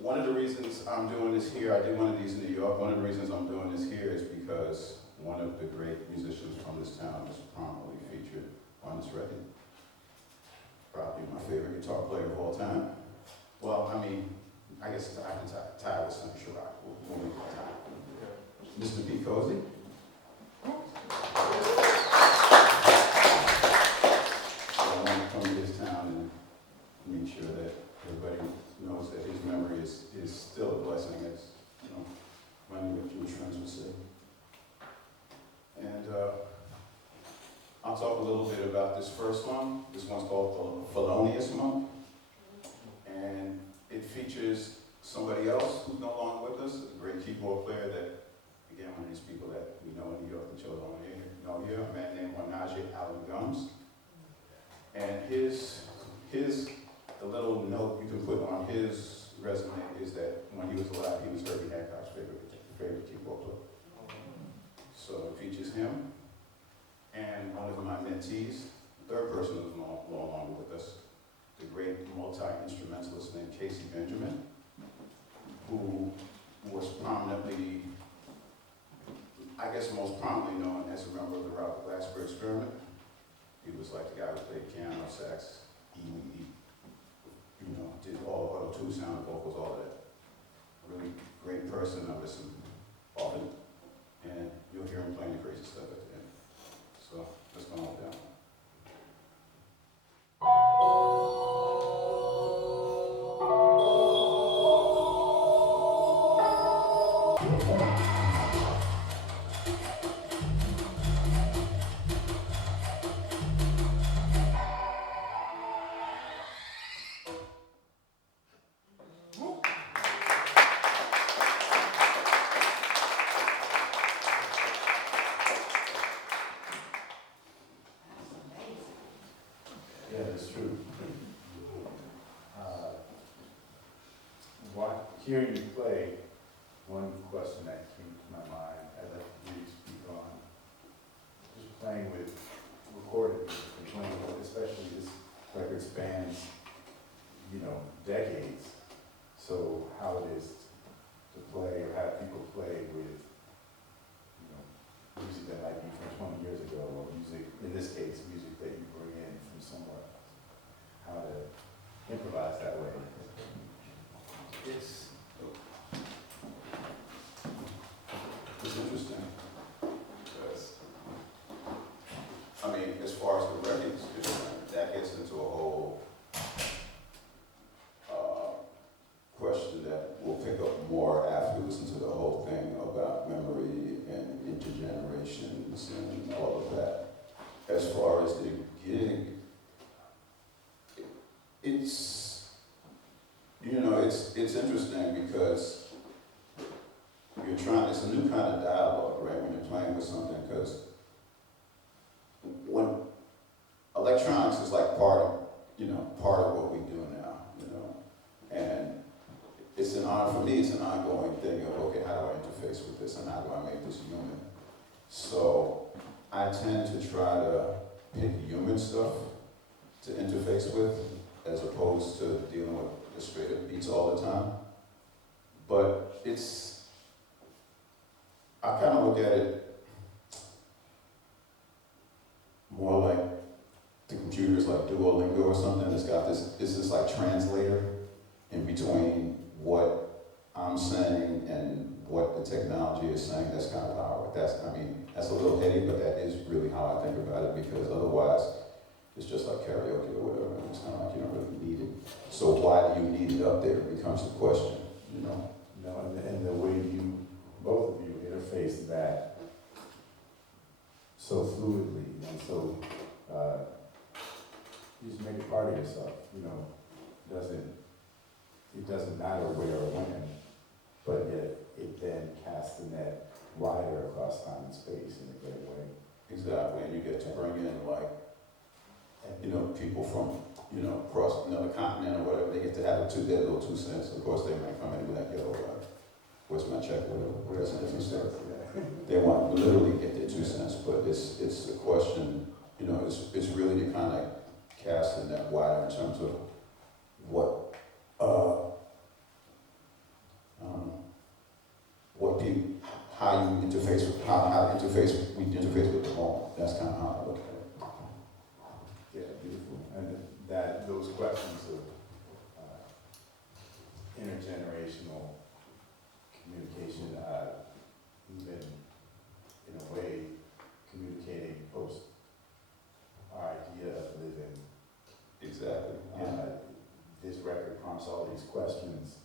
one of the reasons I'm doing this here, I did one of these in New York, one of the reasons I'm doing this here is because one of the great musicians from this town is prominently featured on this record. Probably my favorite guitar player of all time. Well, I mean, I guess I can tie with some Sharrock. We'll make it tie. Mr. B. Cozy. I want to come to this town and make sure that everybody knows that his memory is still a blessing, as many of Jewish friends would say. And I'll talk a little bit about this first one. This one's called Felonious Monk. And it features somebody else who's no longer with us, a great keyboard player that, again, one of these people that we know in New York, the children know here, a man named Gums. And the little note you can put on his resume is that when he was alive, he was Herbie Hancock's favorite keyboard player. So it features him and one of my mentees, the third person who's no longer with us, the great multi-instrumentalist named Casey Benjamin, who was prominently, I guess most prominently known as a member of the Robert Glasper Experiment. He was like the guy who played piano, sax, did all auto-tune sound, vocals, all of that. Really great person. I listen often, and you'll hear him playing the crazy stuff at the end. So let's go on down. Yeah, that's true. Hearing you play, one question that came to my mind as I hear you speak on, just playing with recorded music and playing with, especially this record spans, decades. So how it is to play or have people play with, music that might be from 20 years ago, or music, in this case, music that you bring in from somewhere else. How to improvise that way. It's interesting because, as far as the record is concerned, that gets into a whole question that we'll pick up more after we listen to the whole thing about memory and intergenerations and all of that. As far as the gig, it's interesting because it's a new kind of dialogue, right, when you're playing with something, because when electronics is like part of what we do now, and it's for me, it's an ongoing thing of, okay, how do I interface with this and how do I make this human? So I tend to try to pick human stuff to interface with as opposed to dealing with the straight up beats all the time. But I kind of look at it more like the computers like Duolingo or something. It's got this like translator in between what I'm saying and what the technology is saying. That's kind of how that's a little heady, but that is really how I think about it, because otherwise it's just like karaoke or whatever, and it's kind of like you don't really need it. So why do you need it up there becomes the question, No, and the way both of you interface that so fluidly and so, you just make it part of yourself, it doesn't matter where or when, but yet it then casts the net wider across time and space in a great way. Exactly, and you get to bring in people from, across another continent or whatever, they get to have their little 2 cents. Of course, they might come in and be like, yo, where's my check, whatever, that's a different story. They want to literally get their 2 cents, but it's a question, it's really to kind of cast the net wider in terms of what how you interface with, how we interface with the home. That's kind of how I look at it. Yeah, beautiful. And that those questions of intergenerational communication, even in a way communicating post our idea of living. Exactly. This record prompts all these questions.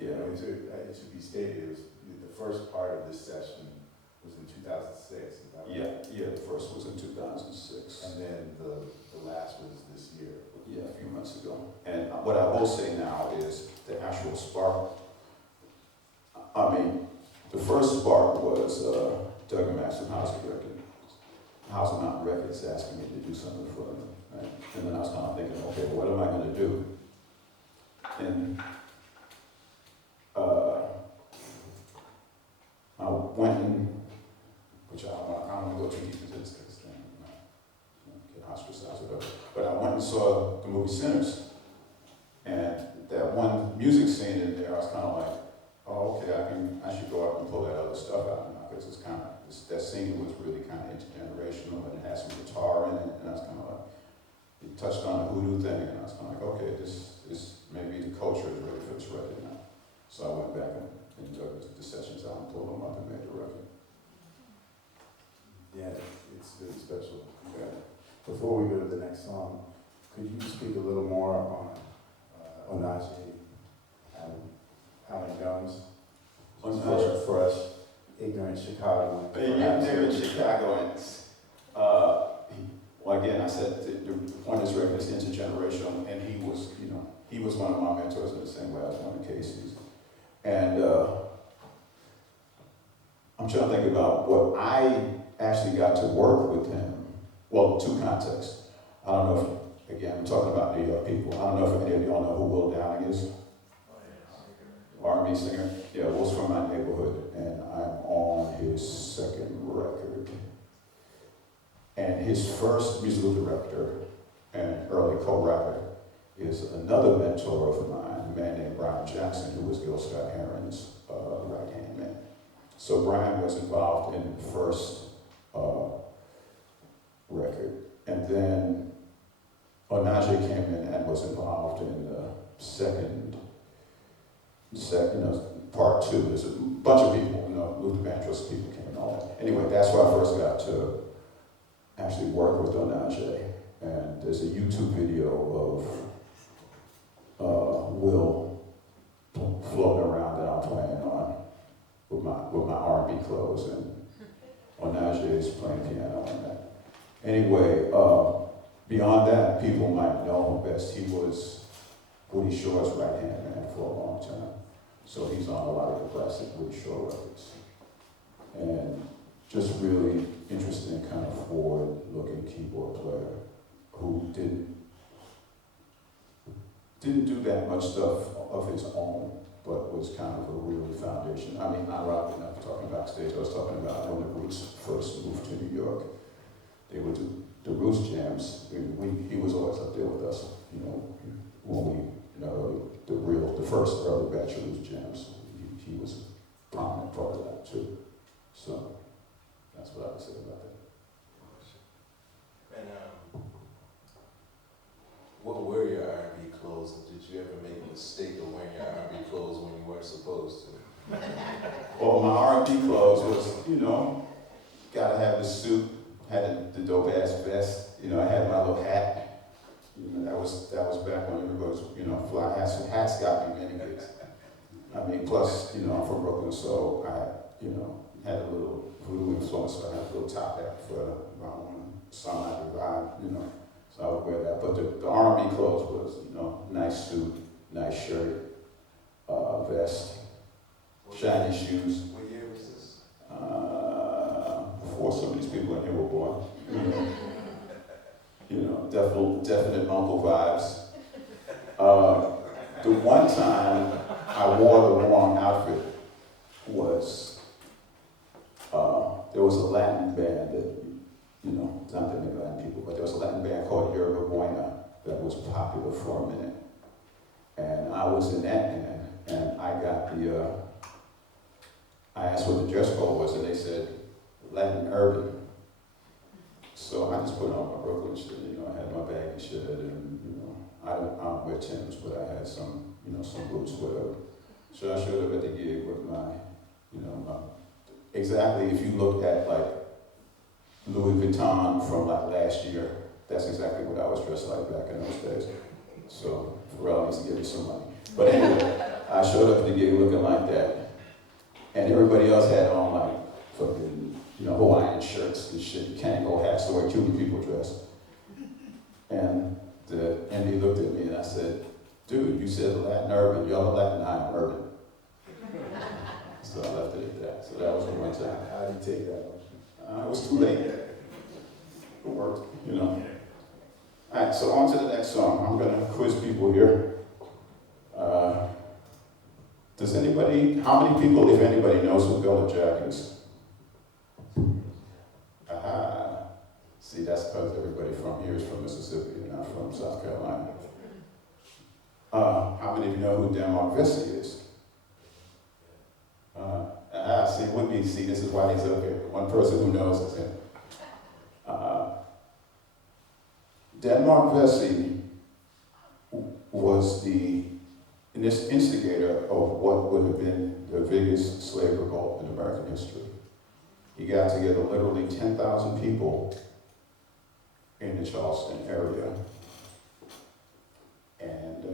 It should be stated, it was, the first part of this session was in 2006. The first was in 2006. And then the last was this year. Yeah, a few months ago. And what I will say now is the actual spark. I mean, the first spark was Doug and Max and Hausu record. Hausu Mountain Records asking me to do something for them. Right? And then I was kind of thinking, okay, what am I going to do? And I went in, which I don't want to go too deep into this because then get ostracized or whatever. But I went and saw the movie Sinners. And that one music scene in there, I was kind of like, oh, okay, I should go up and pull that other stuff out now because it's kind of, that scene was really kind of intergenerational and it had some guitar in it. And I was kind of like, it touched on the hoodoo thing, and I was kind of like, okay, this maybe the culture is really for this record now. So I went back and dug the sessions out and pulled them up and made the record. Yeah, it's really special. Okay. Before we go to the next song, could you speak a little more on Onaje and Alan Jones? For us ignorant Chicagoans. Ignorant Chicagoans. Well, again, I said the point of this record is intergenerational, and he was one of my mentors in the same way I was one of Casey's. And I'm trying to think about what I actually got to work with him. Well, two contexts. I don't know if, again, I'm talking about New York people. I don't know if any of y'all know who Will Downing is. R&B singer. Yeah, Will's from my neighborhood, and I'm on his second record. And his first musical director and early co-writer is another mentor of mine, a man named Brian Jackson, who was Gil Scott-Heron's right-hand man. So Brian was involved in the first record. And then Onaje came in and was involved in the second, part two. There's a bunch of people, Luther Vandross people came and all that. Anyway, that's where I first got to actually work with Onaje. And there's a YouTube video of Will floating around that I'm playing on with my R&B clothes, and Onaje is playing piano on that. Anyway, beyond that, people might know him best. He was Woody Shaw's right-hand man for a long time. So he's on a lot of the classic Woody Shaw records. And just really interesting, kind of forward-looking keyboard player who didn't do that much stuff of his own, but was kind of a real foundation. I mean, not rock enough, talking backstage, I was talking about when the Roots first moved to New York. They would do the Roots jams. He was always up there with us, when we, the first early batch of Roots jams. He was a prominent part of that too. So that's what I would say about that. And what were your R&B clothes? And did you ever make a mistake of wearing your R&B clothes when you weren't supposed to? Well, my R&B clothes was, gotta have the suit, had the dope ass vest. I had my little hat. That was back when everybody was, fly hats. Hats got me many gigs. I mean, plus, I'm from Brooklyn, so I had a little voodoo influence, so I had a little top hat for around when sunlight arrived, so I would wear that. But the R&B clothes was, nice suit, nice shirt, vest, shiny shoes. What year was this? Before some of these people in here were born. Definite uncle vibes. The one time I wore the wrong outfit was, there was a Latin band that, not that many Latin people, but there was a Latin band called Yerba Buena that was popular for a minute. And I was in that band, and I got I asked what the dress code was, and they said Latin urban. So I just put on my Brooklyn shit, you know, I had my baggy shit, and, you know, I don't wear Timbs, but I had some, you know, some boots, whatever. So I showed up at the gig with my, you know, exactly, if you look at like Louis Vuitton from like last year, that's exactly what I was dressed like back in those days. So Pharrell needs to give me some money. But anyway, I showed up at the gig looking like that, and everybody else had on like fucking, you know, Hawaiian shirts and shit. You can't go hats the way Cuban people dress. And the MD looked at me and I said, dude, you said Latin urban, y'all are Latin, I'm urban. So I left it at that. So that was one time. How do you take that? It was too late. It worked, you know. All right, so on to the next song. I'm gonna quiz people here. Does anybody, how many people, if anybody, knows who Gullah Jack is? Aha. See, that's because everybody from here is from Mississippi and not from South Carolina. How many of you know who Denmark Vesey is? See, it would be, see, this is why he's up here. One person who knows is him. Denmark Vesey was the instigator of what would have been the biggest slave revolt in American history. He got together literally 10,000 people in the Charleston area and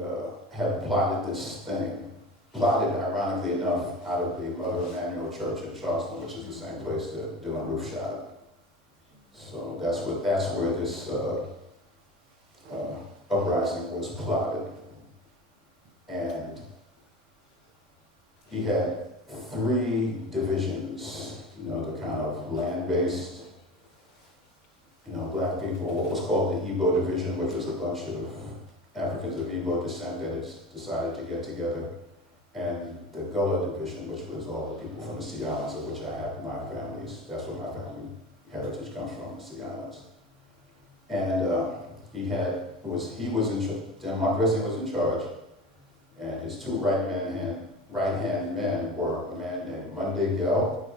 had plotted this thing. Plotted, ironically enough, out of the Mother Emanuel Church in Charleston, which is the same place that Dylann Roof shot at. So that's where this uprising was plotted. And he had 3 divisions, you know, the kind of land-based, you know, black people, what was called the Igbo division, which was a bunch of Africans of Igbo descent that had decided to get together, and the Gullah division, which was all the people from the Sea Islands, of which I have my families. That's where my family heritage comes from, the Sea Islands. And Denmark Vesey was in charge, and his 2 right-hand men were a man named Monday Gell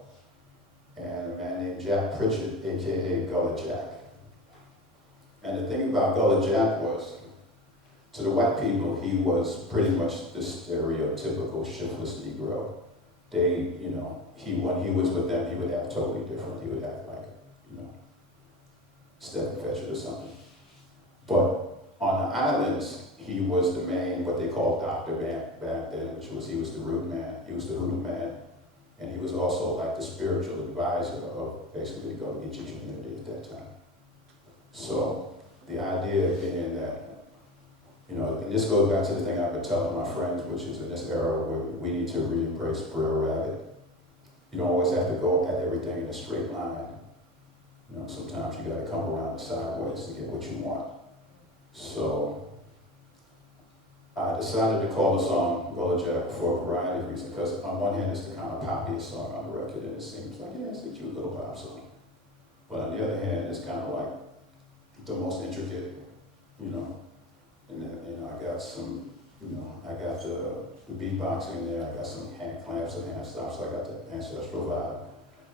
and a man named Jack Pritchett, aka Gullah Jack. And the thing about Gullah Jack was, to the white people, he was pretty much the stereotypical shiftless Negro. They, you know, when he was with them, he would act totally different. He would act like, you know, Stephen Fetchit or something. But on the islands, he was the main, what they called Dr. back then, which was, he was the root man. He was the hoodoo man. And he was also like the spiritual advisor of basically the Gullah Geechee community at that time. So the idea being that, you know, and this goes back to the thing I've been telling my friends, which is in this era where we need to re-embrace Brer Rabbit. You don't always have to go at everything in a straight line. You know, sometimes you gotta come around sideways to get what you want. So I decided to call the song Gullah Jack for a variety of reasons, because on one hand it's the kind of poppiest song on the record, and it seems like, yeah, it's a cute little pop song. But on the other hand, it's kind of like the most intricate, you know. And then, you know, I got some, you know, I got the beatboxing there, I got some hand clamps and hand stops, I got the ancestral vibe.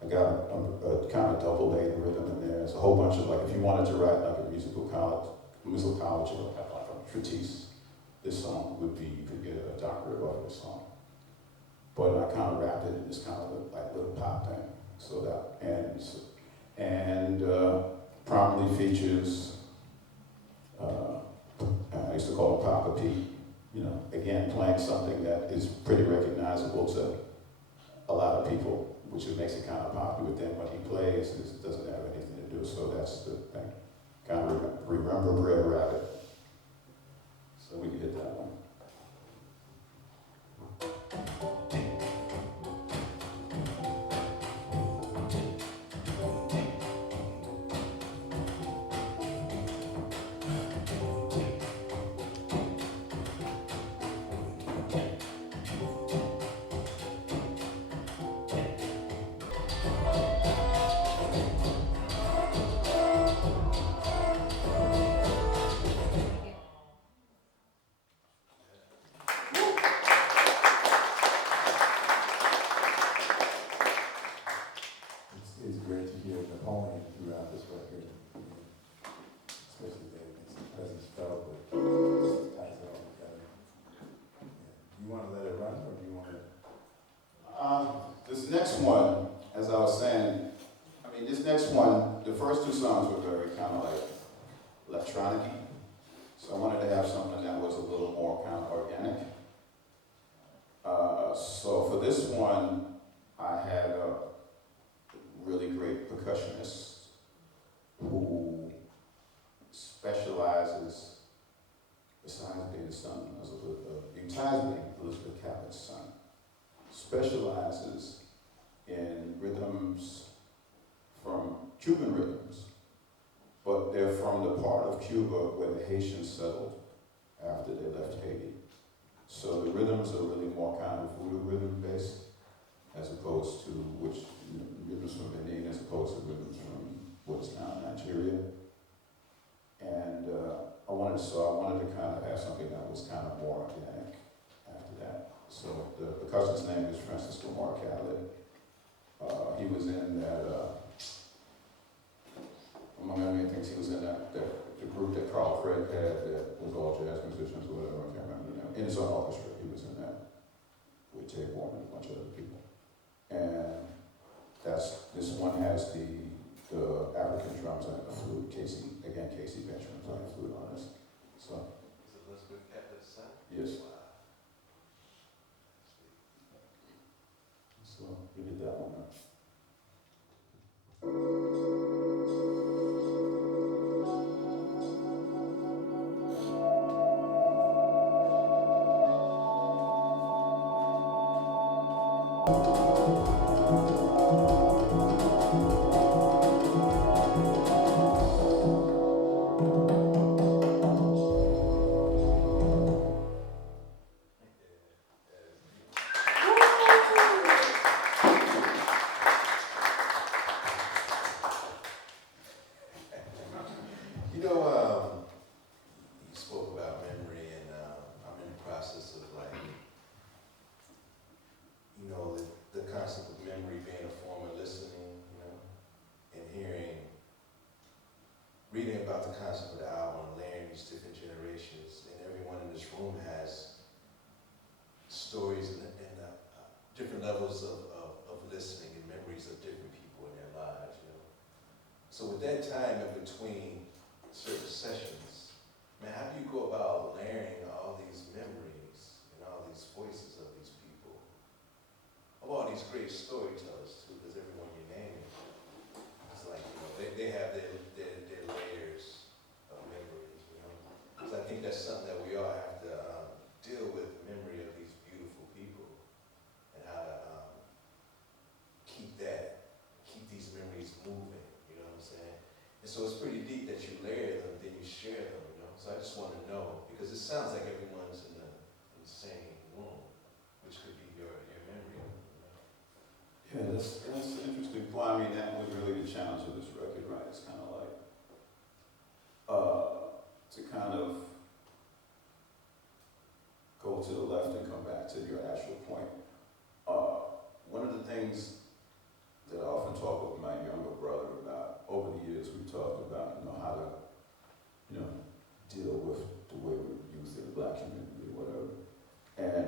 I got a kind of double laid rhythm in there. There's a whole bunch of, like, if you wanted to write like a musical college, or have like a treatise, this song would be, you could get a doctorate of this song. But I kind of wrapped it in this kind of like little pop thing. So that, and prominently features, I used to call him Papa Pete, you know, again, playing something that is pretty recognizable to a lot of people, which makes it kind of popular. Then when he plays, it doesn't have anything to do, so that's the thing. Kind of remember Brer Rabbit. So we can hit that one. this one, I had a really great percussionist who specializes, besides being the son of Elizabeth Cabot's son, specializes in rhythms from Cuban rhythms, but they're from the part of Cuba where the Haitians settled after they left Haiti. So the rhythms are really more kind of voodoo rhythm based, as opposed to rhythms from Benin, as opposed to rhythms from what is now Nigeria. And I wanted to kind of have something that was kind of more organic after that. So the percussionist's name is Francisco Marcalli. He was in that, among many things, he was in the group that Carl Craig had that was all jazz musicians or whatever, I can't remember the name. In his own orchestra, he was in that with Jay Warren and a bunch of other people. And this one has the African drums and the flute. Casey Benjamin playing flute on this. So. Is it Elizabeth Cabot's son? Yes. Wow. So we did that one. You spoke about memory, and I'm in the process of the concept of memory being a form of listening, and reading about the concept of the album, layering these different generations, and everyone in this room has stories and different levels of listening and memories of different people in their lives, So with that time in between certain sessions, man, how do you go about layering all these memories and all these voices of these people, of all these great storytellers too, because everyone you name, it's like, they have their layers of memories, Because I think that's something that we all have to deal with, the memory of these beautiful people, and how to keep these memories moving, you know what I'm saying? And so it's pretty deep that you layer them, then you share them, So I just want to know, because it sounds like everyone's in the same room, which could be your memory. Yeah, that's interesting. Well, I mean, that was really the challenge of this record, right? It's kind of like to kind of go to the left and come back to your actual point. One of the things that I often talk with my younger brother about, over the years, we talked about, how to, deal with the way we use the black community or whatever. And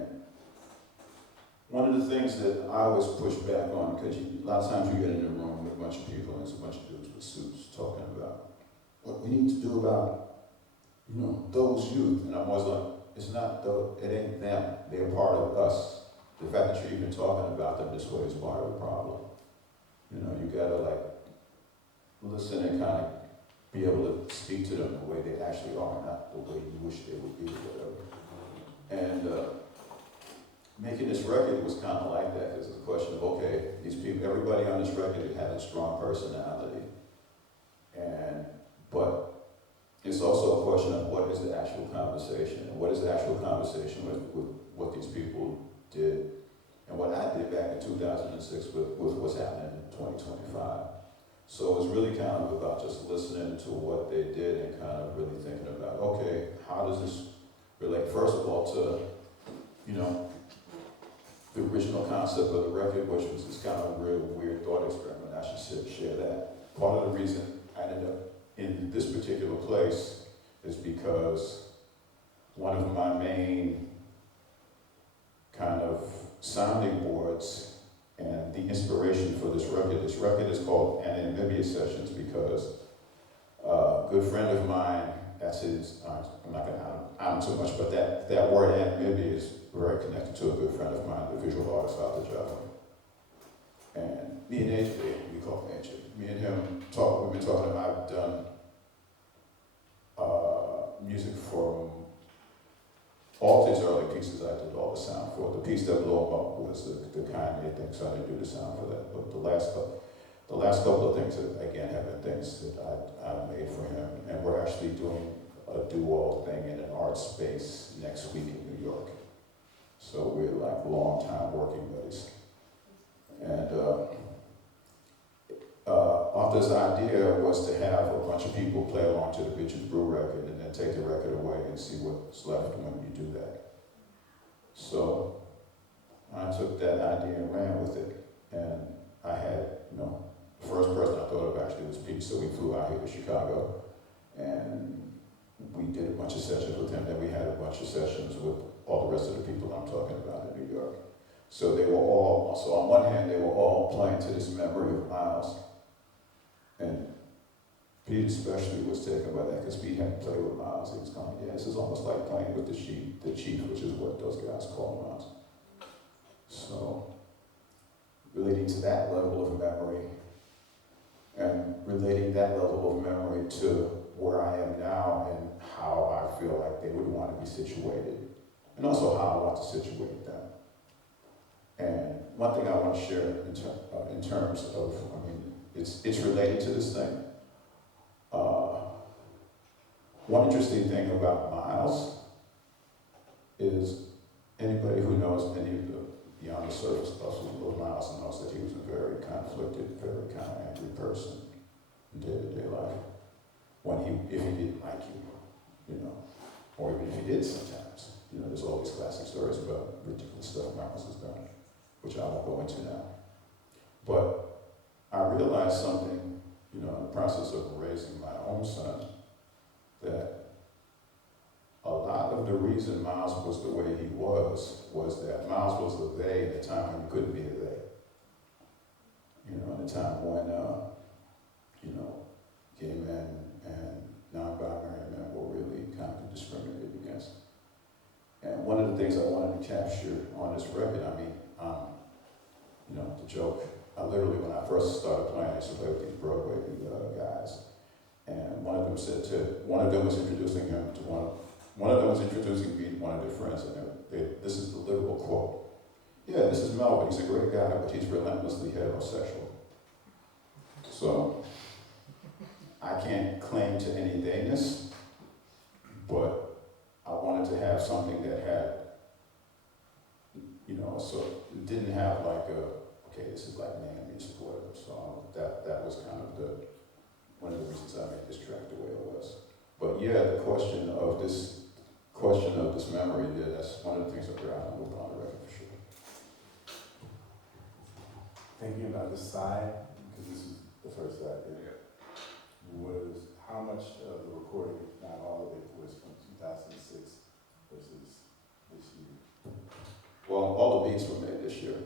one of the things that I always push back on, because a lot of times you get in a room with a bunch of people and it's a bunch of dudes with suits talking about what we need to do about, those youth. And I'm always like, it ain't them. They're part of us. The fact that you're even talking about them this way is part of the problem. You gotta listen and kind of be able to speak to them the way they actually are, not the way you wish they would be or whatever. And making this record was kind of like that, because it's a question of, okay, these people, everybody on this record had a strong personality, but it's also a question of what is the actual conversation, and what is the actual conversation with what these people did, and what I did back in 2006 with what's happening in 2025. So it's really kind of about just listening to what they did and kind of really thinking about, okay, how does this relate, first of all, to, the original concept of the record, which was this kind of real weird thought experiment. I should share that. Part of the reason I ended up in this particular place is because one of my main kind of sounding boards and the inspiration for this record is called Anamibia Sessions, because a good friend of mine that's his, I'm not gonna out him too much, but that word Anamibia is very connected to a good friend of mine, the visual artist out the job. And me and AJ, we call him AJ, me and him we've been talking about, I've done music from all his early pieces. I did all the sound for. The piece that blew him up was the Kanye thing, so I didn't do the sound for that. But the last couple of things, that, again, have been things that I made for him. And we're actually doing a duo thing in an art space next week in New York. So we're like long time working buddies. And Arthur's idea was to have a bunch of people play along to the Bitches Brew record and then take the record away and see what's left when you do that. So I took that idea and ran with it. And I had, the first person I thought of actually was Pete, so we flew out here to Chicago and we did a bunch of sessions with him. Then we had a bunch of sessions with all the rest of the people I'm talking about in New York. So they were all, so on one hand, they were all playing to this memory of Miles. And Pete especially was taken by that because Pete hadn't played with Miles. He was going, yeah, this is almost like playing with the chief, which is what those guys call Miles. So relating to that level of memory and relating that level of memory to where I am now and how I feel like they would want to be situated, and also how I want to situate them. And one thing I want to share in terms of, it's related to this thing. One interesting thing about Miles is anybody who knows any of the beyond the surface stuff of Miles knows that he was a very conflicted, very kind of angry person in day-to-day life. If he didn't like you, or even if he did sometimes. There's all these classic stories about ridiculous stuff Miles has done, which I won't go into now. But I realized something, in the process of raising my own son, that a lot of the reason Miles was the way he was that Miles was the they in a time when you couldn't be the they. In a time when, gay men and non-binary men were really kind of discriminated against. And one of the things I wanted to capture on this record, the joke, I literally, when I first started playing, I used to play with these Broadway guys. And one of them was introducing him to one of them was introducing me to one of their friends, and this is the literal quote. Yeah, this is Melvin, he's a great guy, but he's relentlessly heterosexual. So, I can't claim to any theyness, but I wanted to have something that had, so it didn't have like this is like man music or whatever. So that was kind of one of the reasons I made this track the way it was. But yeah, the question of this memory, that's one of the things that we're out on the record for sure. Thinking about the side, because this is the first side there, was how much of the recording, if not all of it, was from 2006 versus this year? Well, all the beats were made this year,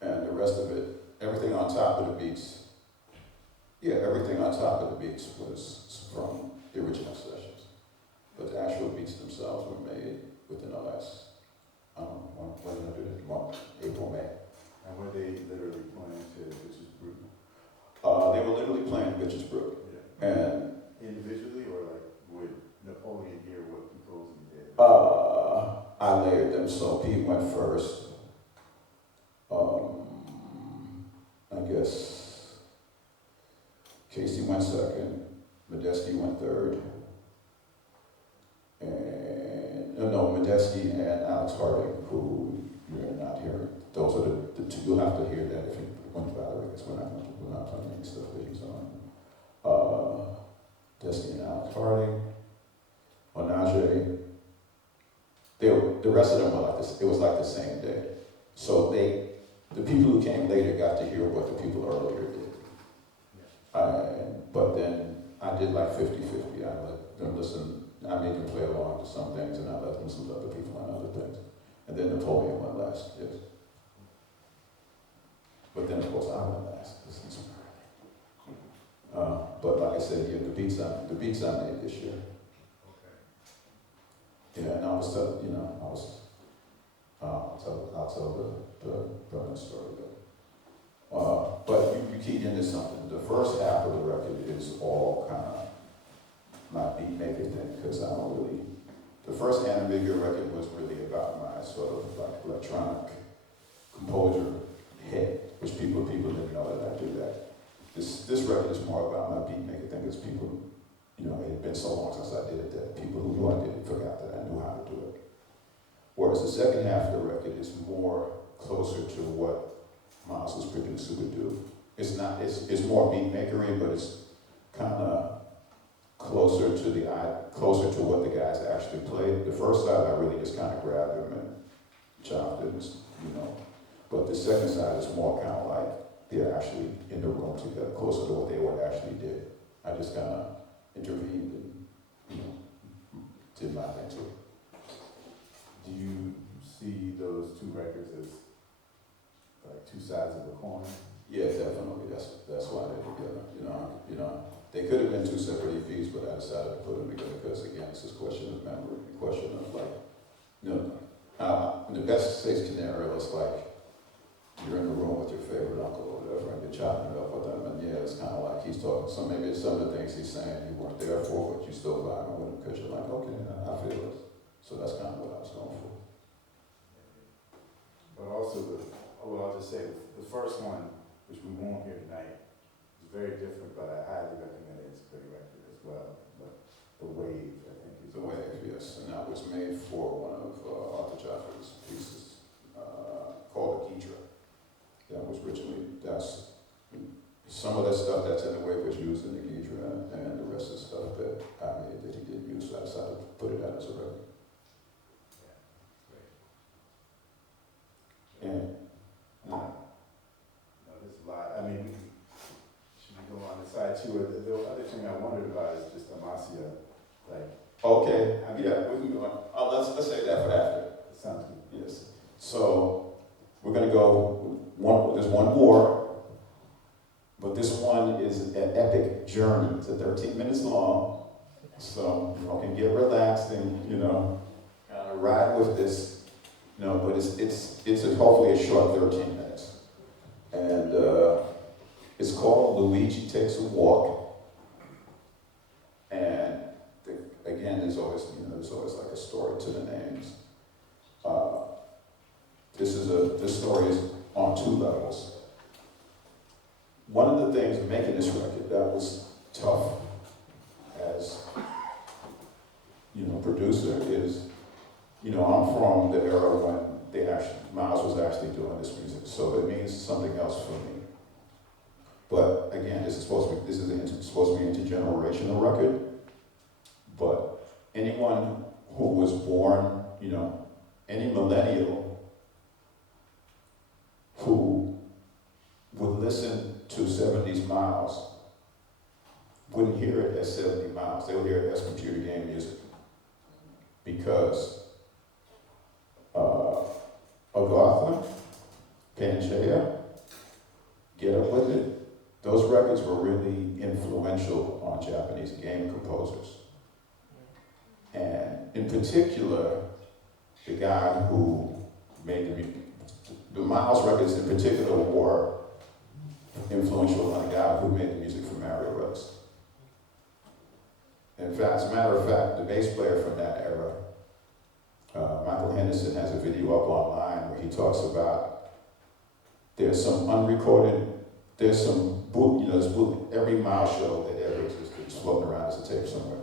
and the rest of it, everything on top of the beats was from the original sessions. But the actual beats themselves were made within the last, when did I do that? Month, April, May. And were they literally playing to Bitches Brew? They were literally playing Bitches Brew. Yeah. And individually, or like would Napoleon hear what composing did? I layered them, so Pete went first. I guess Casey went second, Medeski went third, and Medeski and Alex Harding, who you're not hearing. Those are the two. You'll have to hear that if you went Valerie, because we're not playing any stuff that he's on. Medeski and Alex Harding, Onaje. The rest of them were like this. It was like the same day. So the people who came later got to hear what the people earlier did. But then I did like 50-50. I let them listen. I made them play along to some things, and I let them listen to other people on other things. And then Napoleon went last. Yes. But then, of course, I went last. But like I said, yeah, the beats I made this year. was telling, I'll tell the burning story, but you keyed into something. The first half of the record is all kind of my beat maker thing, because I don't really, the first Anamibia record was really about my sort of like electronic composer head, which people didn't know that I do that. This record is more about my beat maker thing, because people, it had been so long since I did it that people who knew I did it forgot that I knew how to do it. Whereas the second half of the record is more closer to what Miles' producer would do. It's more beat makery, but it's kind of closer to what the guys actually played. The first side I really just kind of grabbed them and chopped it, But the second side is more kind of like they're actually in the room together, closer to what they would actually did. I just kind of intervened and did my thing to it. Do you see those two records as like two sides of a coin? Yeah, definitely. That's why they're together. They could have been two separate EPs, but I decided to put them together because, again, it's this question of memory, a question of in the best case scenario, it's like you're in the room with your favorite uncle or whatever, and you're chopping it up with them, and yeah, it's kind of like he's talking. Maybe it's some of the things he's saying you weren't there for, but you still vibing with him because you're like, okay, I feel it. So that's kind of what I was going for. But also, I'll just say the first one, which we won't hear tonight, is very different, but I highly recommend it. It's a great record as well. But The Wave, I think, is The Wave, yes, and that was made for one of Arthur Jaffray's pieces called the Gidra. That was originally, some of that stuff that's in The Wave was used in the Gidra, and the rest of the stuff that I made that he didn't use, so I decided to put it out as a record. And there's a lot. I mean, should we go on the side too? The other thing I wondered about is just Amasia, okay, yeah, we can go on. Let's say that for after. It sounds good. Yes. So we're gonna go there's one more, but this one is an epic journey. It's 13 minutes long, so you can get relaxed and kind of ride with this. But it's hopefully a short 13 minutes, and it's called Luigi Takes a Walk. And again, there's always like a story to the names. This story is on two levels. One of the things making this record that was tough as producer is, I'm from the era when Miles was actually doing this music, so it means something else for me. But again, this is supposed to be an intergenerational record. But anyone who was born, any millennial who would listen to 70s Miles wouldn't hear it as 70 Miles. They would hear it as computer game music. Because Agartha, Pangea, Get Up With It, those records were really influential on Japanese game composers. And in particular, the guy who made the Miles records in particular were influential on the guy who made the music for Mario Bros. In fact, as a matter of fact, the bass player from that era, Michael Henderson, has a video up online where he talks about there's some unrecorded, there's some every Miles show that ever existed is floating around as a tape somewhere.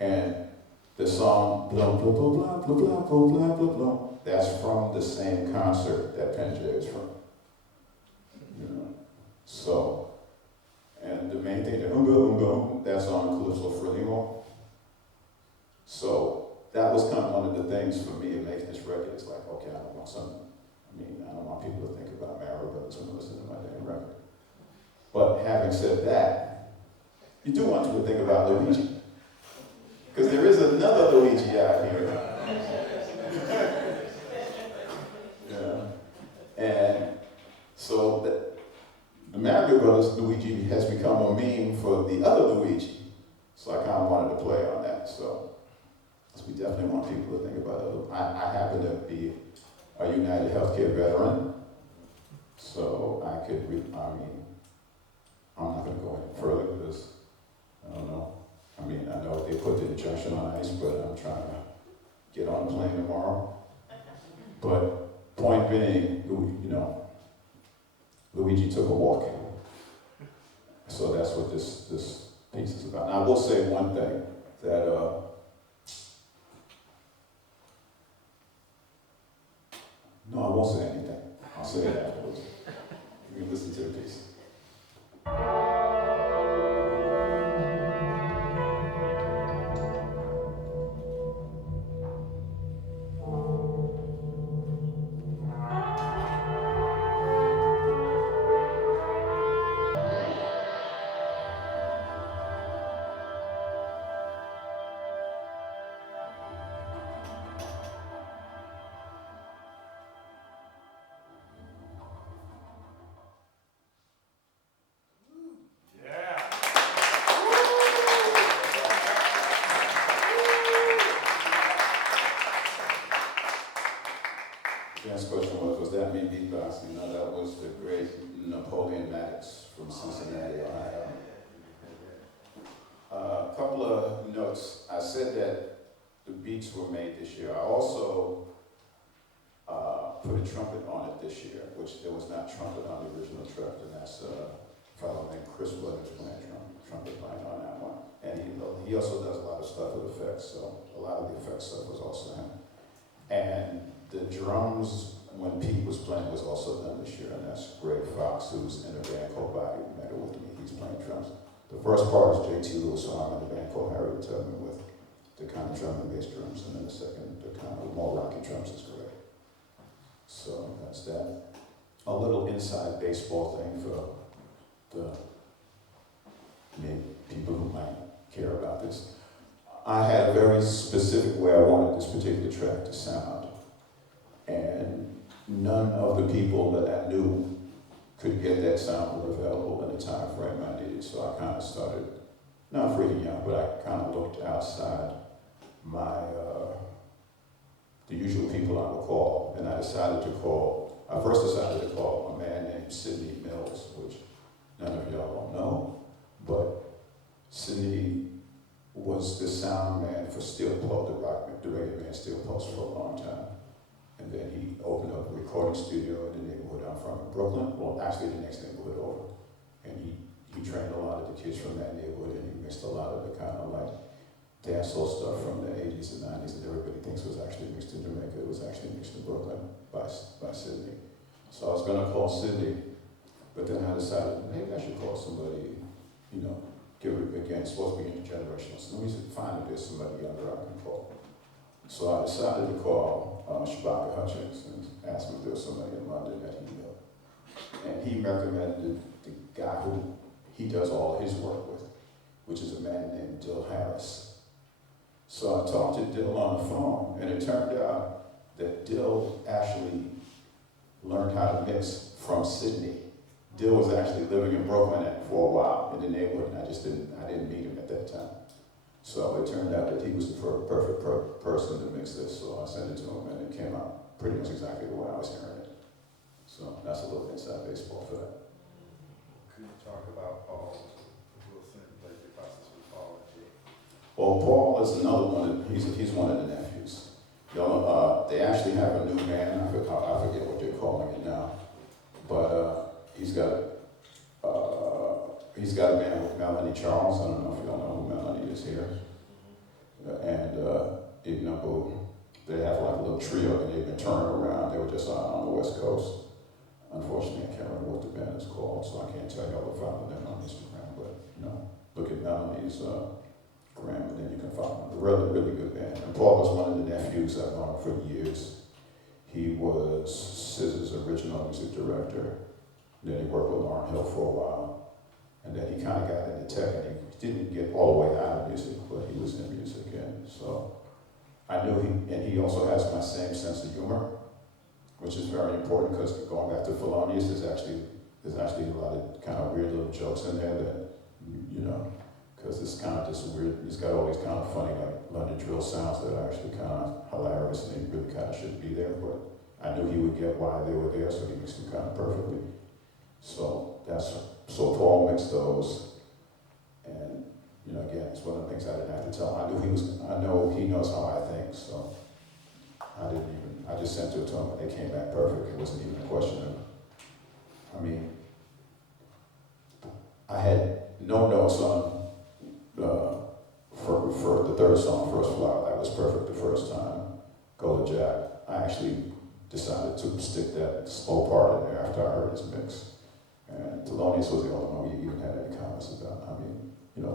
And the song blah blah blah blah blah blah blah blah blah blah, that's from the same concert that Pangea is from. So, and the main thing, that's on Calypso Frelimo. So that was kind of one of the things for me in making this record. It's like, okay, I don't want people to think about Mario Brothers when they listen to my damn record. But having said that, you do want to think about Luigi. Because there is another Luigi out here. And so the Mario Brothers Luigi has become a meme for the other Luigi. So I kind of wanted to play on that. So we definitely want people to think about it. I happen to be a United Healthcare veteran, so I could, I'm not gonna go any further because, I don't know. I know they put the injunction on ice, but I'm trying to get on a plane tomorrow. But point being, Luigi took a walk. So that's what this piece is about. Now I will say one thing, that no, I won't say anything. I'll say it afterwards. You can listen to the piece. The next question was that me beatboxing? No, that was the great Napoleon Maddox from Cincinnati, Ohio. A couple of notes. I said that the beats were made this year. I also put a trumpet on it this year, which there was not trumpet on the original track, and that's a fellow named Chris Williams playing trumpet playing on that one. And he also does a lot of stuff with effects, so a lot of the effects stuff was also him. And the drums, when Pete was playing, was also done this year, and that's Greg Fox, who's in a band called Body Metal with me. He's playing drums. The first part is J.T. Lewis, so I'm in a band called Harriet Tubman with the kind of drum and bass drums, and then the second, the kind of more rocky drums is Greg. So that's that. A little inside baseball thing for the people who might care about this. I had a very specific way I wanted this particular track to sound. And none of the people that I knew could get that sound were available in the time frame I needed. So I kind of started, not freaking out, but I kind of looked outside the usual people I would call. And I first decided to call a man named Sidney Mills, which none of y'all don't know, but Sidney was the sound man for Steel Pulse, the reggae band Steel Pulse for a long time. And then he opened up a recording studio in the neighborhood I'm from in Brooklyn, well actually the next neighborhood over. And he trained a lot of the kids from that neighborhood, and he mixed a lot of the kind of like dancehall stuff from the 80s and 90s that everybody thinks was actually mixed in Jamaica. It was actually mixed in Brooklyn by Sidney. So I was gonna call Sidney, but then I decided maybe I should call somebody, give it again, it's supposed to be intergenerational. So let me find if there's somebody younger I can call. So I decided to call Shabaka Hutchins and asked him if there was somebody in London that he knew. And he recommended the guy who he does all his work with, which is a man named Dill Harris. So I talked to Dill on the phone, and it turned out that Dill actually learned how to mix from Sidney. Dill was actually living in Brooklyn for a while in the neighborhood, and I didn't meet him at that time. So it turned out that he was the perfect person to mix this, so I sent it to him, and it came out pretty much exactly the way I was hearing it. So that's a little inside baseball for that. Could you talk about Paul Wilson, like the process with Paul and Jay? Well, Paul is another one. He's one of the nephews. They actually have a new band. I forget what they're calling it now, but he's got a band with Melanie Charles. I don't know if y'all know who Melanie is here. And they have like a little trio, and they've been touring around. They were just on the West Coast. Unfortunately, I can't remember what the band is called, so I can't tell y'all to follow them on Instagram. But look at Melanie's gram, and then you can follow them. Really, really good band. And Paul was one of the nephews I've known for years. He was SZA's original music director. Then he worked with Lauryn Hill for a while. And then he kind of got into tech, and he didn't get all the way out of music, but he was in music. And so I knew he also has my same sense of humor, which is very important, because going back to Felonious, there's actually a lot of kind of weird little jokes in there that, because it's kind of just weird. It's got all these kind of funny, like London drill sounds that are actually kind of hilarious, and they really kind of shouldn't be there, but I knew he would get why they were there, so he mixed them kind of perfectly. So Paul mixed those, and again, it's one of the things I didn't have to tell him. I know he knows how I think, so I just sent it to him, and they came back perfect. It wasn't even a question of, I had no notes on for the third song, First Flower. That was perfect the first time. Go to Jack. I actually decided to stick that slow part in there after I heard his mix. And Thelonious was the only one we even had any comments about.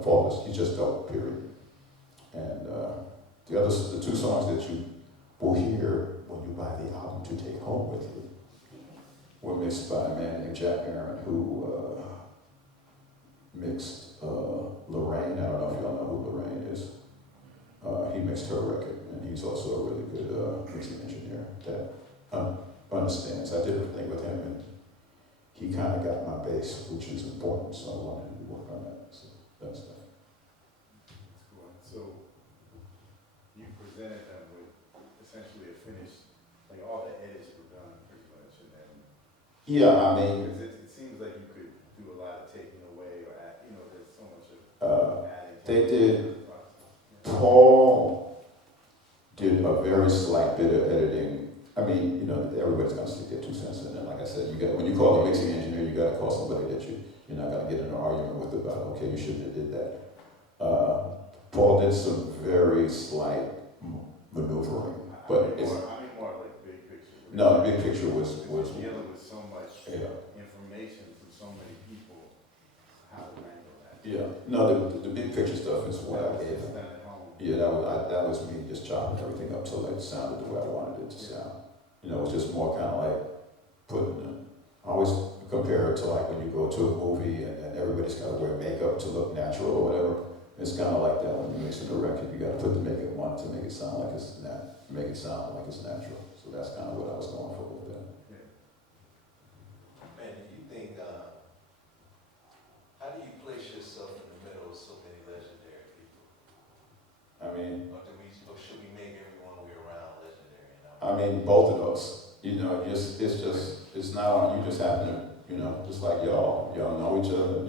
Paul, he's just dope, period. And the two songs that you will hear when you buy the album to take home with you were mixed by a man named Jack Aaron, who mixed Lorraine. I don't know if y'all know who Lorraine is. He mixed her record, and he's also a really good mixing engineer that understands. I did a thing with him, and he kind of got my bass, which is important, so I wanted him to work on that. So that's that. That's cool. So you presented them with essentially a finished, like all the edits were done pretty much, and then Yeah, because it seems like you could do a lot of taking away or add, there's so much of adding. they did. Paul did a very slight bit of editing. Everybody's gonna stick their 2 cents in, and like I said, when you call a mixing engineer, you gotta call somebody that you're not gonna get in an argument with about, okay, you shouldn't have did that. Paul did some very slight maneuvering, but it's more like big picture. no, the big picture was Dealing with so much yeah. information from so many people, how to wrangle that. Yeah, no, the big picture stuff is what I gave him. Done at home. Yeah, that was me just chopping everything up till it sounded the way I wanted it to sound. It was just more kind of like I always compare it to like when you go to a movie and everybody's got to wear makeup to look natural or whatever. It's kind of like that when you're mixing a record. You got to put the makeup on to make it sound like it's natural. So that's kind of what I was going for with that. Man, do you think, how do you place yourself in the middle of so many legendary people? Or should we make everyone we're around legendary? Both of those. It's not on you. Just happen to, just like y'all know each other.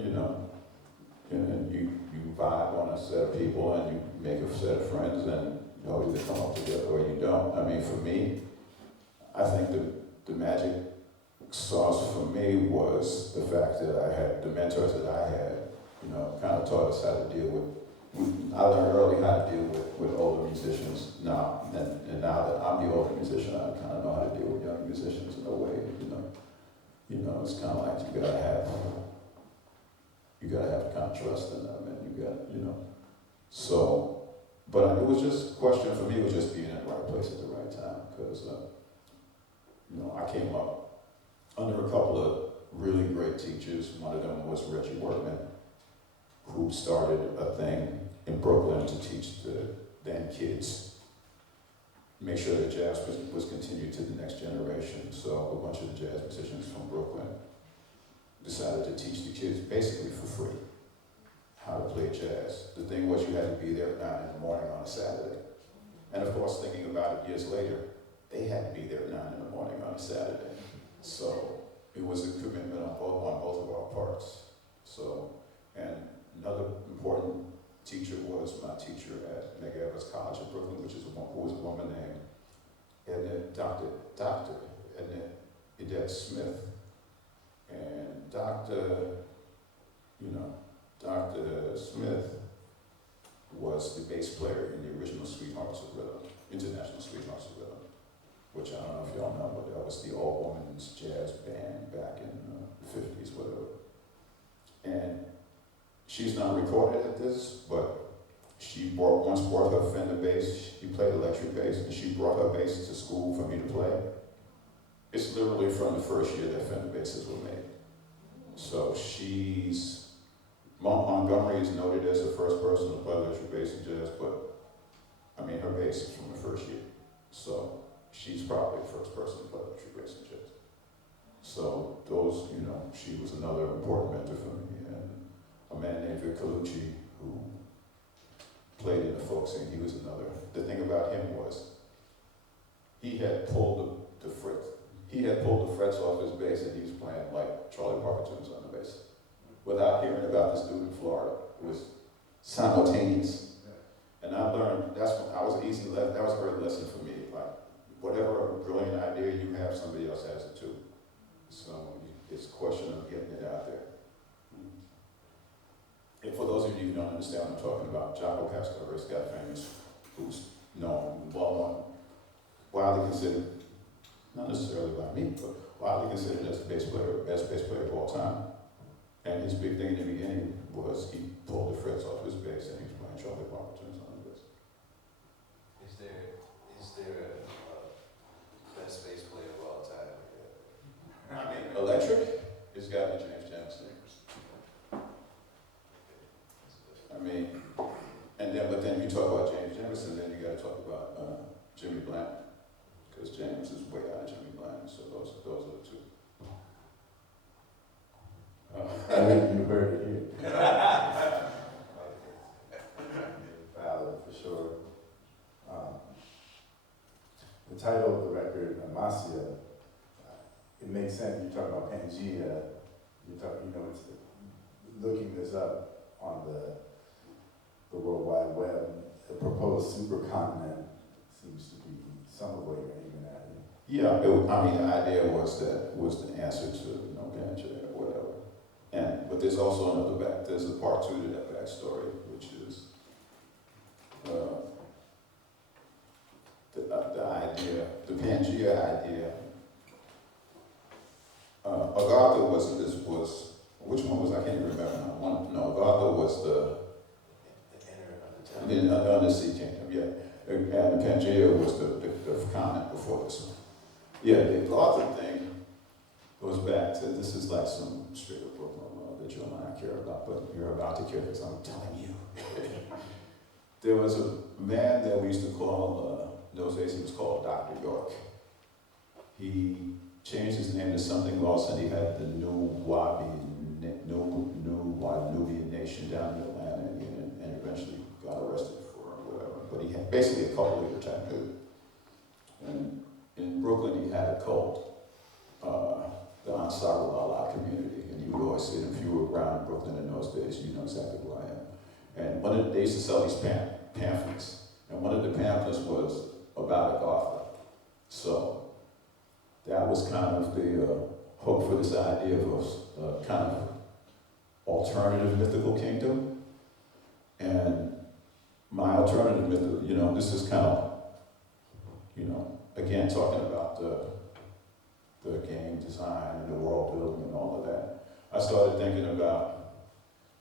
And you vibe on a set of people and you make a set of friends and y'all either come up together or you don't. For me, I think the magic sauce for me was the fact that I had the mentors that I had, kind of taught us how to deal with. I learned early how to deal with older musicians now, and now that I'm the older musician, I kind of know how to deal with young musicians in a way. It's kind of like you gotta have kind of trust in them, and So, but it was just a question for me was just being in the right place at the right time, because I came up under a couple of really great teachers. One of them was Reggie Workman, who started a thing in Brooklyn to teach the then kids, make sure that jazz was continued to the next generation. So a bunch of the jazz musicians from Brooklyn decided to teach the kids basically for free how to play jazz. The thing was you had to be there at 9 in the morning on a Saturday. And of course, thinking about it years later, they had to be there at 9 in the morning on a Saturday. So it was a commitment on both of our parts. So, and another important teacher was my teacher at McEvers College in Brooklyn, who was a woman named Dr. Edette Smith. And Dr. Smith was the bass player in the original Sweethearts of Rhythm, International Sweethearts of Rhythm, which I don't know if y'all know, but that was the all-women's jazz band back in the 50s, whatever. And she's not recorded at this, but she once brought her Fender bass. She played electric bass, and she brought her bass to school for me to play. It's literally from the first year that Fender basses were made. So Montgomery is noted as the first person to play electric bass in jazz, but her bass is from the first year. So she's probably the first person to play electric bass in jazz. So those, she was another important mentor for me. And a man named Vic Colucci, who played in the folk scene. He was another. The thing about him was he had pulled the frets. He had pulled the frets off his bass, and he was playing like Charlie Parker tunes on the bass without hearing about this dude in Florida. It was simultaneous. And I learned, that was a great lesson for me. Like, whatever brilliant idea you have, somebody else has it too. So it's a question of getting it out there. And for those of you who don't understand what I'm talking about, Jaco Pastorius got famous, who's known, well known, widely considered, not necessarily by me, but widely considered as the best bass player of all time. And his big thing in the beginning was he pulled the frets off his bass and he was playing Charlie Parker tunes on the bass. Is there a best bass player of all time? I mean, electric, it's got to be James Jackson. I mean, but then you talk about James Jamerson, then you got to talk about Jimmy Blanton, because James is way out of Jimmy Blanton. So those are the two. I think you heard it here. Valid, for sure. The title of the record, Amasia, it makes sense. You're talking about Pangea. It's looking this up on the World Wide Web. The proposed supercontinent seems to be some of what you're aiming at. Yeah, the idea was the answer to Pangea or whatever. But there's also there's a part 2 to that backstory, which is the idea, the Pangea idea. Agartha was which one was, I can't even remember now. Agartha was the undersea kingdom, yeah. And Pangea was the continent before this one. Yeah, the Agartha thing goes back to, this is like some straight up Brooklyn law that you and I care about, but you're about to care because I'm telling you. There was a man that we used to call, in those days he was called Dr. York. He changed his name to something else, and he had the New Nubian nation down in Atlanta, and eventually got arrested for it or whatever. But he had basically a cult leader type dude. And in Brooklyn, he had a cult, the Ansarul Allah community, and you would always see them. If you were around Brooklyn in those days, you know exactly who I am. And they used to sell these pamphlets, and one of the pamphlets was about Agartha. So that was kind of the hope for this idea of a kind of alternative mythical kingdom. And my alternative mythical, this is kind of, again, talking about the game design and the world building and all of that. I started thinking about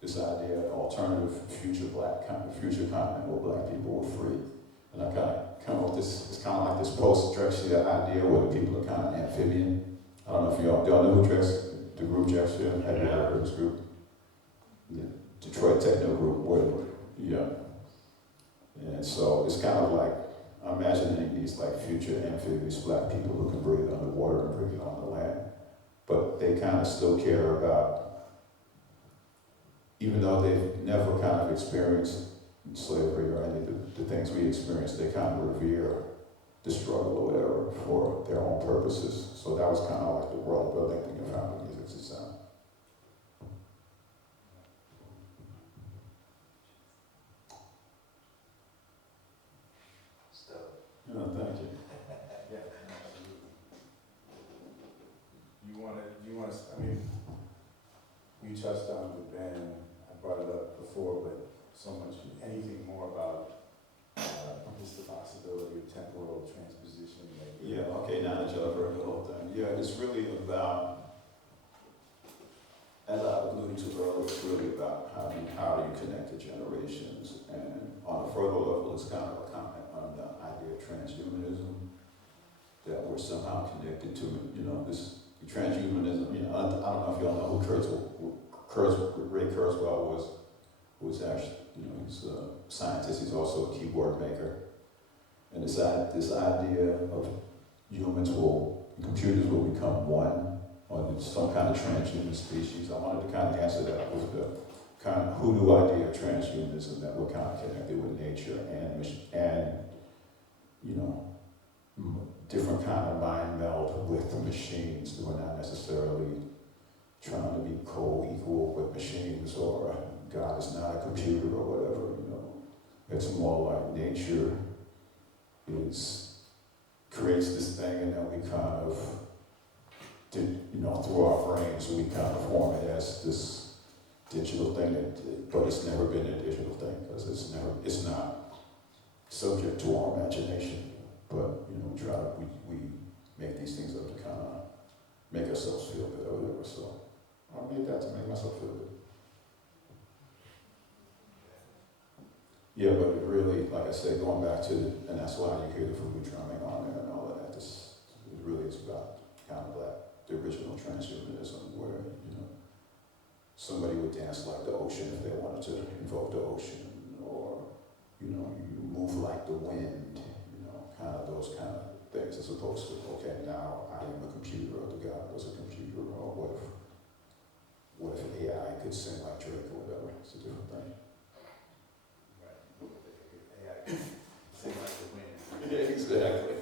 this idea of alternative future continent where black people were free. And I kind of come up with this, it's kind of like this post-Drexciya idea where the people are kind of amphibian. I don't know if y'all know who the group Drexciya, have you heard of this group? The Detroit techno group, and so it's kind of like, I'm imagining these like future amphibious black people who can breathe underwater and breathe on the land. But they kind of still care about, even though they've never kind of experienced slavery or any of the things we experienced, they kind of revere the struggle or whatever for their own purposes. So that was kind of like the world building thing I found in music to sound. Thank you. Yeah, absolutely. You touched on the band, I brought it up before, but so much, anything more about just the possibility of temporal transposition? Yeah, okay, now that y'all heard the whole thing. Yeah, it's really about, as I alluded to earlier, it's really about how do you connect the generations. And on a further level, it's kind of a comment on the idea of transhumanism, that we're somehow connected to, this transhumanism. I don't know if y'all know who Ray Kurzweil was actually, he's a scientist, he's also a keyboard maker. And this idea of computers will become one, or some kind of transhuman species. I wanted to kind of answer that with kind of hoodoo idea of transhumanism that we're kind of connected with nature and you know, different kind of mind meld with the machines. We're not necessarily trying to be co-equal with machines, or God is not a computer or whatever, you know. It's more like nature creates this thing, and then we kind of, you know, through our brains, we kind of form it as this digital thing, but it's never been a digital thing, because it's not subject to our imagination. But, you know, we make these things up to kind of make ourselves feel good or whatever, so I made that to make myself feel good. Yeah, but it really, like I said, going back to, and that's why you hear the voodoo drumming on there and all of that, it really is about kind of like the original transhumanism, where, you know, somebody would dance like the ocean if they wanted to invoke the ocean, or, you know, you move like the wind, you know, kind of those kind of things, as opposed to, okay, now I am a computer, or the God was a computer, or what if AI could sing like Drake or whatever? It's a different thing. Sing like the wind. Yeah, exactly.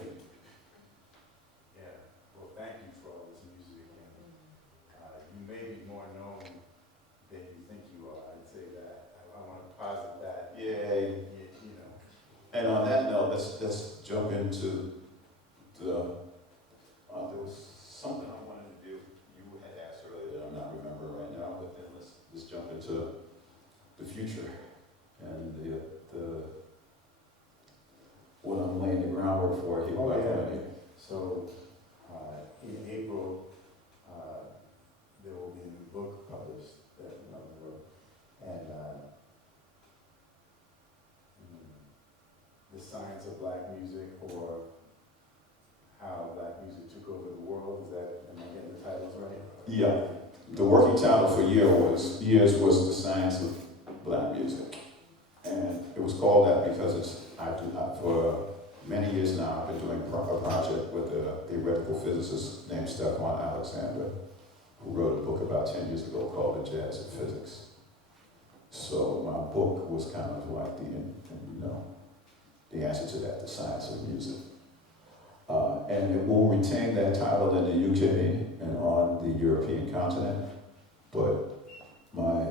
Yeah. Well, thank you for all this music, and you may be more known than you think you are. I'd say that. I want to posit that. Yeah. You know. And on that note, let's jump into the. There was something I wanted to do. You had asked earlier that I'm not remembering right now, but then let's jump into the future and the what I'm laying the groundwork for here. Oh, yeah. So, in April, there will be a new book published that Melvin wrote, and the science of black music, or how black music took over the world. Am I getting the titles right? Yeah. The working title for years was The Science of Black Music. And it was called that because for many years now, I've been doing a project with a theoretical physicist named Stefan Alexander, who wrote a book about 10 years ago called The Jazz of Physics. So my book was kind of like the answer to that, The Science of Music. And it will retain that title in the UK and on the European continent, but my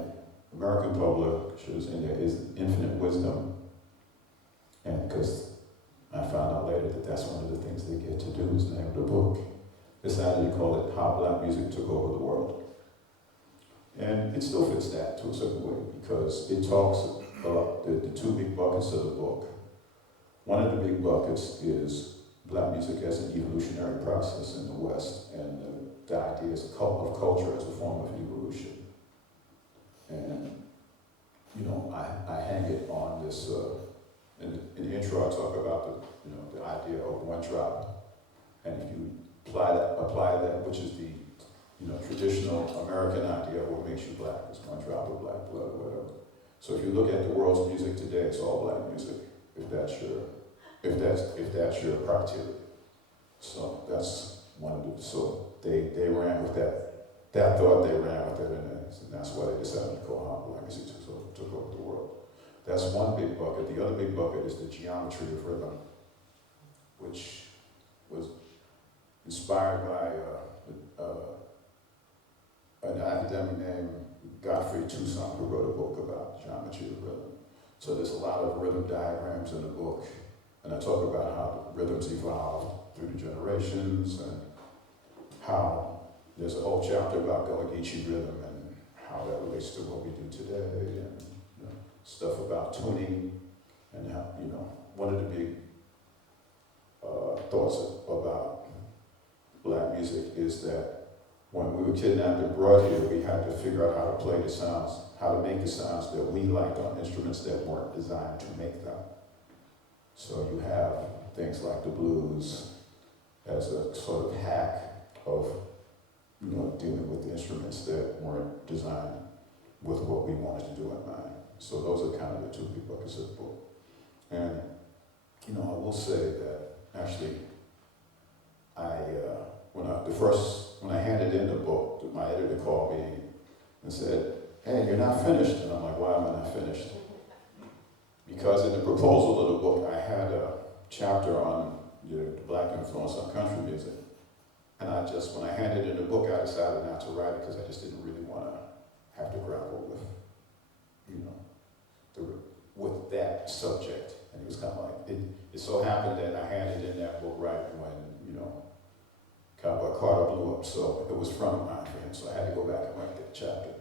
American publishers in there is Infinite Wisdom, and because I found out later that that's one of the things they get to do is name the book, decided to call it How Black Music Took Over the World. And it still fits that to a certain way, because it talks about the two big buckets of the book. One of the big buckets is black music as an evolutionary process in the West, and the ideas of culture as a form of evolution. And, you know, I hang it on this, in the intro I talk about the idea of one drop. And if you apply that, which is the, traditional American idea of what makes you black, is one drop of black blood or whatever. So if you look at the world's music today, it's all black music, if that's your criteria. So that's one of the, so they ran with that thought, they ran with it, and that's why they decided to call How Black Music took over the world. That's one big bucket. The other big bucket is the geometry of rhythm, which was inspired by an academic named Godfrey Toussaint, who wrote a book about geometry of rhythm. So there's a lot of rhythm diagrams in the book, and I talk about how rhythms evolved through the generations, and how there's a whole chapter about Gullah Geechee rhythm and how that relates to what we do today, and stuff about tuning, and how, one of the big thoughts about black music is that when we were kidnapped and brought here, we had to figure out how to play the sounds, how to make the sounds that we liked on instruments that weren't designed to make them. So you have things like the blues as a sort of hack of, dealing with the instruments that weren't designed with what we wanted to do in mind. So those are kind of the two big buckets of the book. And, I will say that actually, when I handed in the book, my editor called me and said, hey, you're not finished. And I'm like, why am I not finished? Because in the proposal of the book, I had a chapter on the black influence on country music. And when I handed in the book, I decided not to write it because I just didn't really want to have to grapple with, with that subject. And it was kind of like, it so happened that I handed in that book right when, Cowboy Carter blew up. So it was front of mind for him. So I had to go back and write that chapter.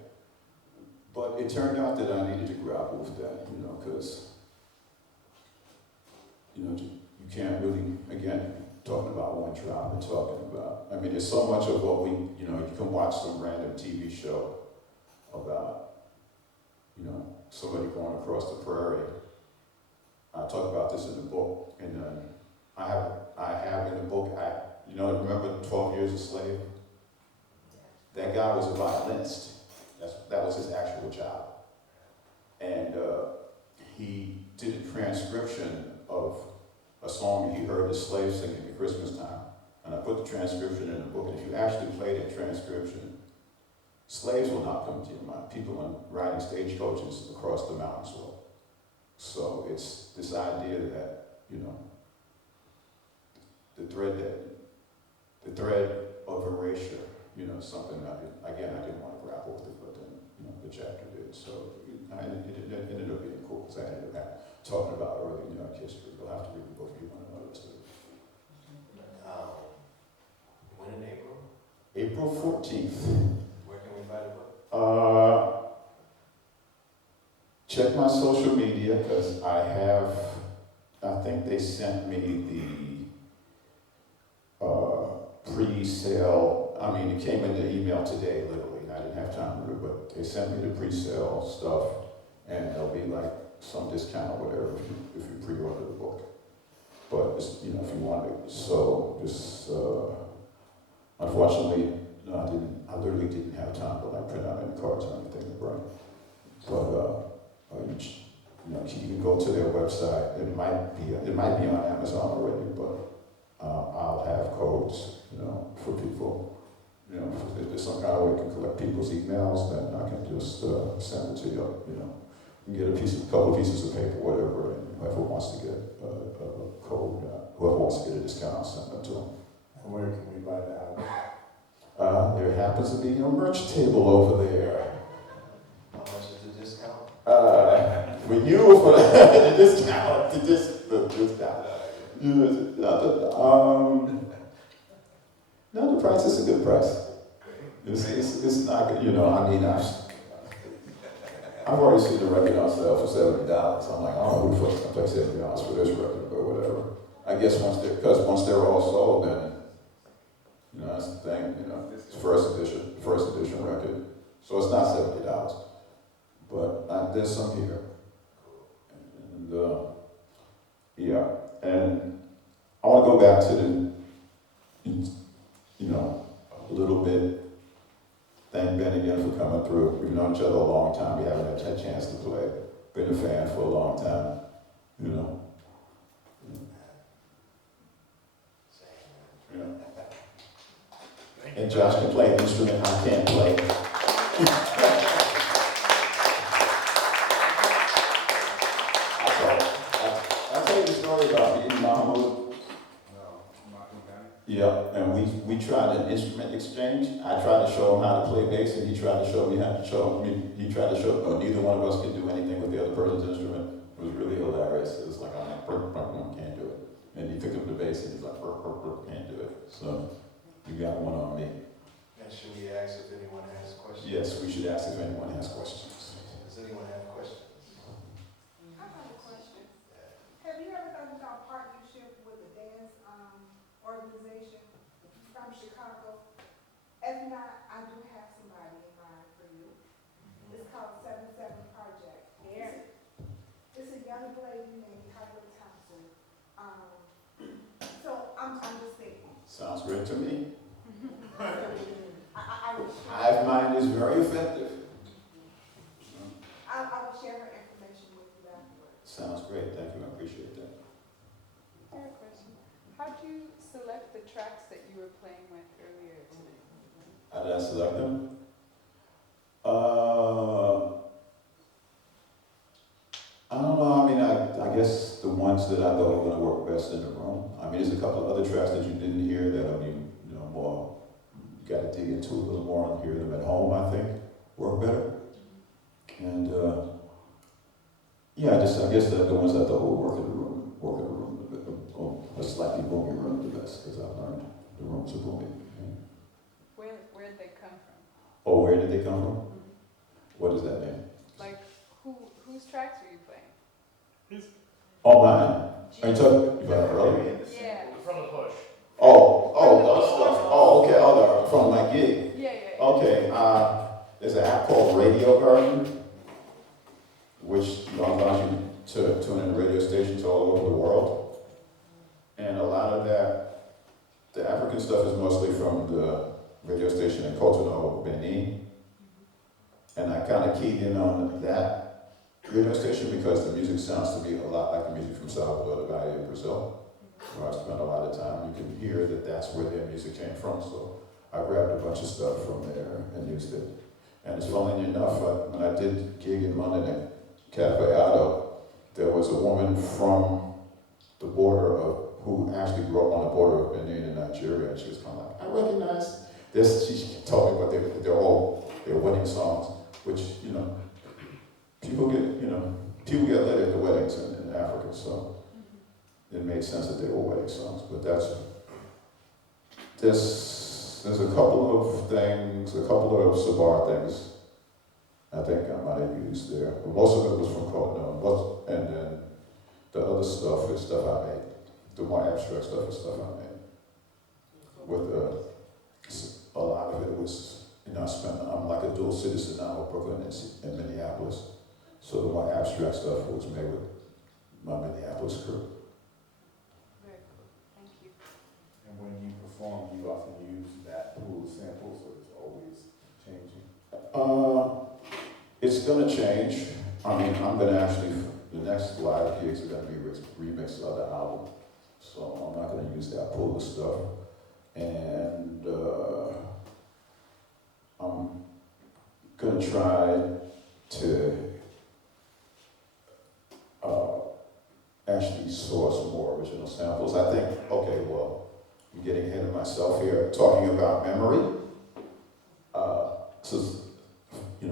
But it turned out that I needed to grapple with that, because, you can't really, again, talking about one tribe and talking about, there's so much of what you can watch some random TV show about, somebody going across the prairie. I talk about this in the book, and I have in the book, remember 12 Years a Slave? That guy was a violinist. That was his actual job. And he did a transcription of a song that he heard the slaves singing at Christmas time. And I put the transcription in the book, and if you actually play that transcription, slaves will not come to your mind. People riding stagecoaches across the mountains will. So it's this idea that, the thread of erasure, something I didn't want to grapple with it, but then, the chapter did. So it ended up being cool, because I ended up talking about early New York history. You'll have to read the book if you want to know the rest of it. When in April? April 14th. Where can we buy the book? Check my social media, because I think they sent me the pre-sale. It came in the email today, literally, and I didn't have time to do it, but they sent me the pre-sale stuff, and there'll be like some discount or whatever if you pre-order the book. But if you want it, so just unfortunately, I literally didn't have time to print out any cards or anything to bring. But you can go to their website. It might be on Amazon already, but I'll have codes, for people. If there's some kind of way you can collect people's emails, then I can just send it to you. You can get a couple of pieces of paper, whatever, and whoever wants to get a code, whoever wants to get a discount, I'll send them to them. And where can we buy the album? There happens to be a merch table over there. How much is the discount? For you, for the discount, the discount. No, the price is a good price. It's not good, I've already seen the record on sale for $70. I'm like, oh, who the fuck's gonna pay $70 for this record or whatever? I guess once they're all sold, then, that's the thing, it's first edition record. So it's not $70, but there's some here. And, yeah, and I want to go back to a little bit. Thank Ben again for coming through. We've known each other a long time. We haven't had a chance to play. Been a fan for a long time, And Josh can play an instrument I can't play. I'll tell you the story about me and Mahmoud. Yeah, and we tried an instrument exchange. I tried to show him how to play bass, and he tried to show me how to neither one of us could do anything with the other person's instrument. It was really hilarious. It was like, I'm like, can't do it. And he picked up the bass, and he's like, can't do it. So you got one on me. And should we ask if anyone has questions? Yes, we should ask if anyone has questions. Does anyone have questions? I have a question. Have you ever thought about partnership with a dance organization from Chicago? If not, I do have somebody in mind for you. It's called 77 Project. Yeah. It's a young lady named Heather Thompson. So I'm just thinking. Sounds great to me. I will share. Hive mind is very effective. I will share her information with you afterwards. Sounds great. Thank you. I appreciate that. I have a question. How do you select the tracks that you were playing with earlier today? How did I select them? that I thought were going to work best in the room. I mean, there's a couple of other tracks that you didn't hear that I mean, more, you got to dig into a little more and hear them at home, I think, work better. And yeah, I guess the ones I thought would work in the room a bit, or a slightly boomy room the best, because I learned the rooms are boomy. Where did they come from? Oh, where did they come from? What does that mean? Like, whose tracks were you playing? Oh, mine. Are you talking about earlier? Yeah. From the push. Those stuff. Oh, okay. Oh, from my gig. Yeah. Okay. There's an app called Radio Garden, which allows you to tune in radio stations all over the world. And a lot of that, the African stuff is mostly from the radio station in Cotonou, Benin. And I kind of keyed in on that radio station because the music sounds to me a lot like the music from Salvador da Bahia in Brazil, where I spent a lot of time. You can hear that that's where their music came from. So I grabbed a bunch of stuff from there and used it. And it's funny enough, when I did gig in London at Cafe Ado, there was a woman from the border who actually grew up on the border of Benin and Nigeria, and she was kind of like, I recognize this. She told me what they're all their wedding songs, which, people get led at the weddings in Africa, so it made sense that they were wedding songs. But there's a couple of things, a couple of Sabar things I think I might have used there. But most of it was from Cotonou, and then the other stuff is stuff I made. The more abstract stuff is stuff I made. With a lot of it was, I'm like a dual citizen now of Brooklyn and Minneapolis. So the more abstract stuff was made with my Minneapolis crew. Very cool. Thank you. And when you perform, you often use that pool of samples, or it's always changing? It's gonna change. I mean, I'm gonna actually, the next live gigs are gonna be remixed of the album. So I'm not gonna use that pool of stuff. And I'm gonna try to actually source more original samples. I think, I'm getting ahead of myself here, talking about memory. This is, a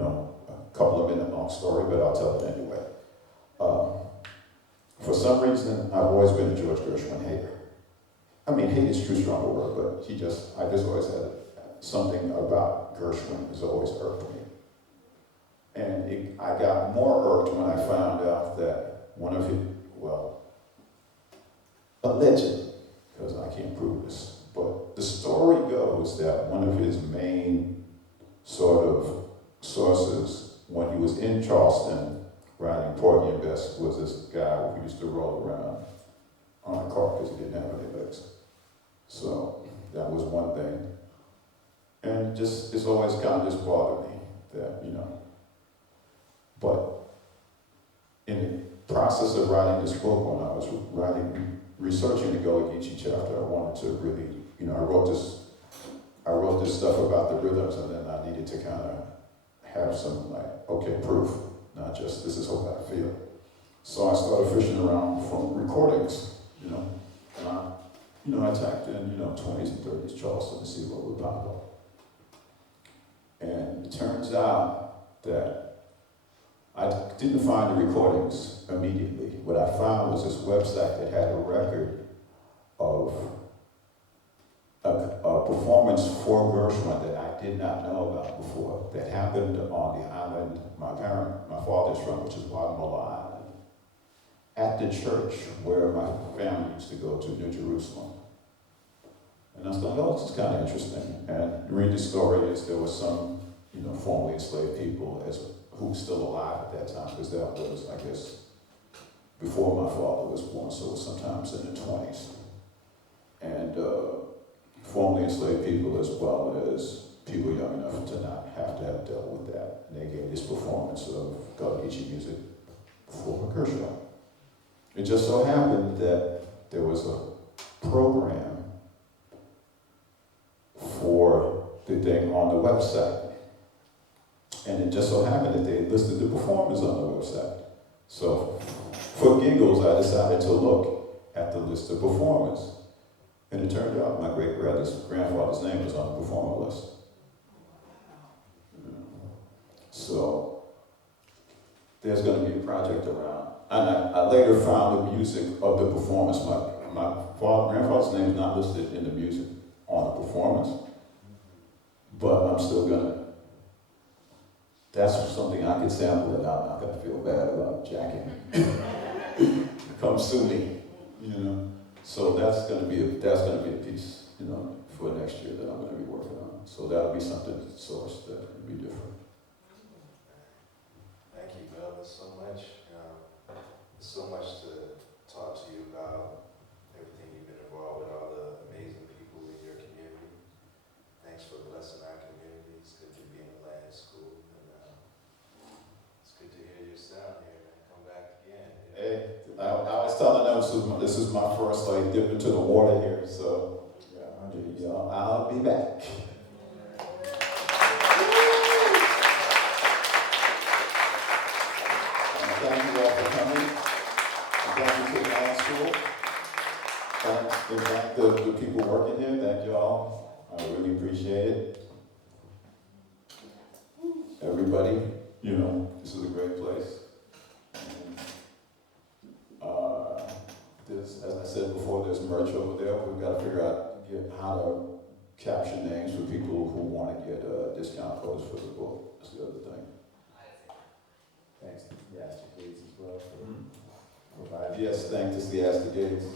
couple of minute long story, but I'll tell it anyway. For some reason, I've always been a George Gershwin hater. I mean, hate is too strong a word, but I just always had something about Gershwin has always irked me. And I got more irked when I found out that one of his, alleged, because I can't prove this, but the story goes that one of his main sort of sources when he was in Charleston riding Porgy and Bess was this guy who used to roll around on a cart because he didn't have any legs. So that was one thing. And it's always kind of just bothered me that, But in the process of writing this book, when I was researching the Gullah Geechee chapter, I wanted to really, I wrote this stuff about the rhythms, and then I needed to kind of have some proof, not just this is what I feel. So I started fishing around from recordings, and I typed in, 20s and 30s Charleston to see what would pop up. And it turns out that I didn't find the recordings immediately. What I found was this website that had a record of a performance for Gershwin that I did not know about before, that happened on the island my father's from, which is Guatemala Island, at the church where my family used to go to, New Jerusalem. And I was like, this is kind of interesting. And the read the story is there was some, formerly enslaved people who were still alive at that time, because that was, I guess, before my father was born, so it was sometimes in the 20s. And formerly enslaved people, as well as people young enough to not have to have dealt with that. And they gave this performance of Gullah Geechee music for Gershwin. It just so happened that there was a program for the thing on the website. And it just so happened that they listed the performers on the website. So, for giggles, I decided to look at the list of performers. And it turned out my great-grandfather's name was on the performer list. So, there's going to be a project around. And I later found the music of the performance. My grandfather's name is not listed in the music on the performance. But I'm still going to. That's something I can sample and I'm not going to feel bad about jacking. Come sue me, you know. So that's going to be a piece, you know, for next year that I'm going to be working on. So that'll be something sourced that will be different. Thank you, Melvin, so much. There's so much to talk to you about, everything you've been involved with, all the amazing people in your community. Thanks for blessing our community. It's good to be in the land school. And it's good to hear your sound here, man. Come back again. Hey, I was telling them this is my first like dip into the water here, so yeah, I'll be back. And thank you all for coming. And thank you to the land school. And thank the people working here. Thank you all. I really appreciate it. Everybody, you know, this is a great place. As I said before, there's merch over there. We've got to figure out how to capture names for people who want to get discount codes for the book. That's the other thing. Thanks, yeah, to Gates as well for providing. Yes, thanks to the Gates.